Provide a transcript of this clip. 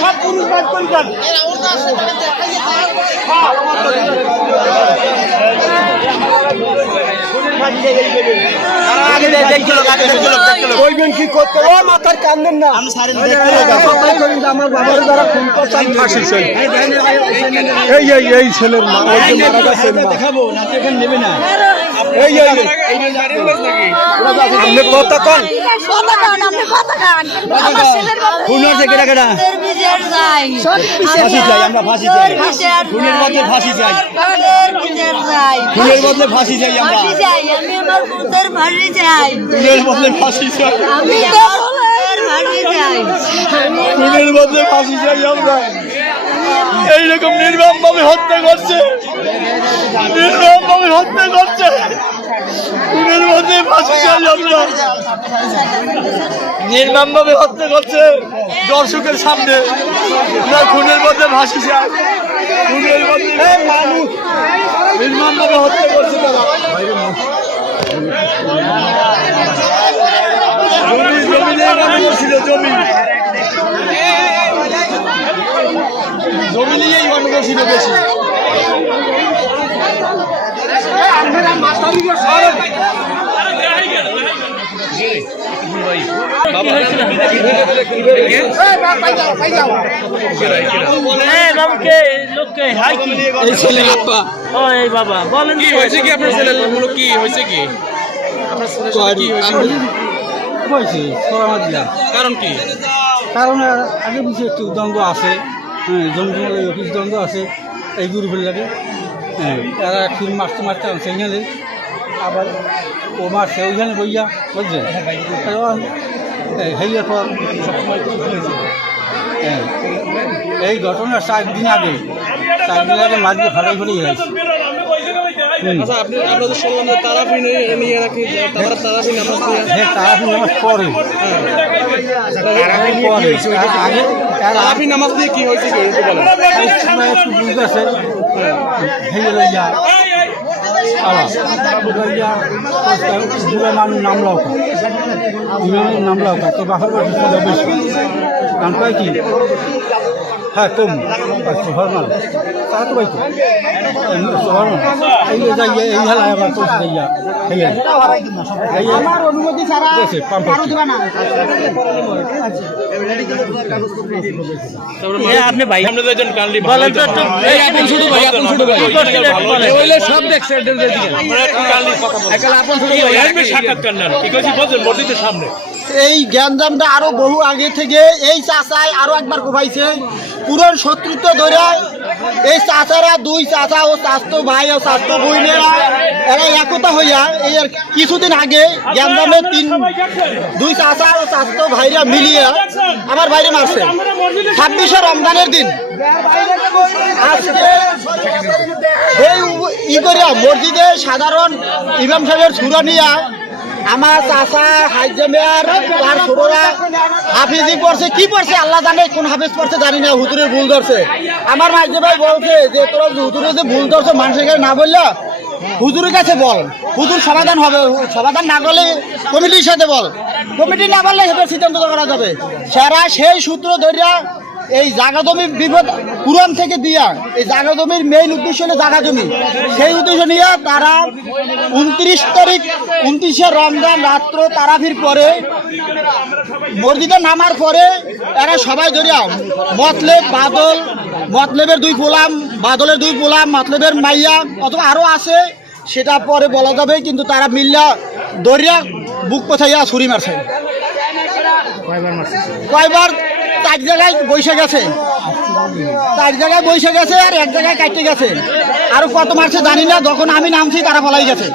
সব পুরুষ বাদ করি কি করতে ও মাথার কান্দেন না আমার বাবার দ্বারা ফোন করতাম ফাঁসি চাই এই ছেলের মা দেখাবো না এখানে নেবে না ফাঁসি চাই আমরা এইরকম নির্মম ভাবে হত্যা করছে খুনের মধ্যে ফাঁসি চাই আমরা নির্মম ভাবে হত্যা করছে দর্শকের সামনে খুনের মধ্যে ফাঁসি চাই খুনের মধ্যে মানুষ নির্মম ভাবে হত্যা করছে তারা জমি নিয়েই গন্ডগোল ছিল বেশি কারণ কি কারণ আগে বিষয়ে একটু দ্বন্দ্ব আছে হ্যাঁ জমি অফিস দ্বন্দ্ব আছে এই গুরু ফেললাকে হ্যাঁ এরা ফিল্ম মারতে আনছে এইখানে আবার ও মারছে ওইখানে বইয়া বুঝছে হেলিয়ার পর সবসময় হ্যাঁ এই ঘটনা 4 দিন আগে মাঝে ফাটাই ফাটাই হয়েছে আপনাদের শুনলাম যে তারাপি নিয়ে নাকি তারাপি নামাজ পড়ে তারাপি নামাজ দিয়ে কি হয়েছে একটু বুঝতেছে নামলাও তো বাপের বাড়ি বেশি কারণ কয় কি হ্যাঁ কম সরমাল তারা তো পাইতো সরমাল এই যাইয়া এই হেলা আবার পৌঁছে যাইয়া আমার অনুমতি ছাড়া আপনি ভাই সব দেখছে সামনে এই জ্ঞানদামটা আরো বহু আগে থেকে এই চাচায় আরো একবার কোপাইছে পুরন শত্রুত্ব ধরে এই চাচারা দুই চাচা ও চাচতো ভাই ও চাচতো বোনেরা এরা একতা হইয়া এই আর কিছুদিন আগে জ্ঞানদামে দুই চাচা ও চাচতো ভাইরা মিলিয়ে আমার বাইরে মারছে 26শে রমজানের দিন আজকে এই ই করিয়া মসজিদে সাধারণ ইমাম সাহেবের সুরা নিয়া আমার চাচা হাইজামিয়ার তার ছোটরা হাফিজি পড়ছে কি পড়ছে আল্লাহ জানে কোন হাফিজ পড়ছে জানি না হুজুরের ভুল ধরছে আমার মাইজে ভাই বলছে যে তোরা হুজুরের যে ভুল ধরছে মানুষের কাছে না বললে হুজুরের কাছে বল হুজুর সমাধান হবে সমাধান না করলে কমিটির সাথে বল কমিটি না বললে সেটা সিদ্ধান্ত করা যাবে সারা সেই সূত্র ধরিয়া এই জায়গা জমি বিপদ পুরান থেকে দিয়া এই জায়গা জমির মেইন উদ্দেশ্য হলো জায়গা জমি সেই উদ্দেশ্য নিয়ে তারা 29শে রমজান রাত্র তারাফির পরে মসজিদে নামার পরে এরা সবাই ধরিয়া মতলেবের দুই গোলাম বাদলের দুই গোলাম মতলেবের মাইয়া অথবা আরো আছে সেটা পরে বলা যাবে কিন্তু তারা মিল্লা দরিয়া বুক কোথাইয়া ছুরি মারছে কয়বার 4 জায়গায় বৈশা গেছে 4 জায়গায় বৈশা গেছে আর 1 জায়গায় কাটতে গেছে আরো কত মারছে জানি না যখন আমি নামছি তারা পলাই গেছে।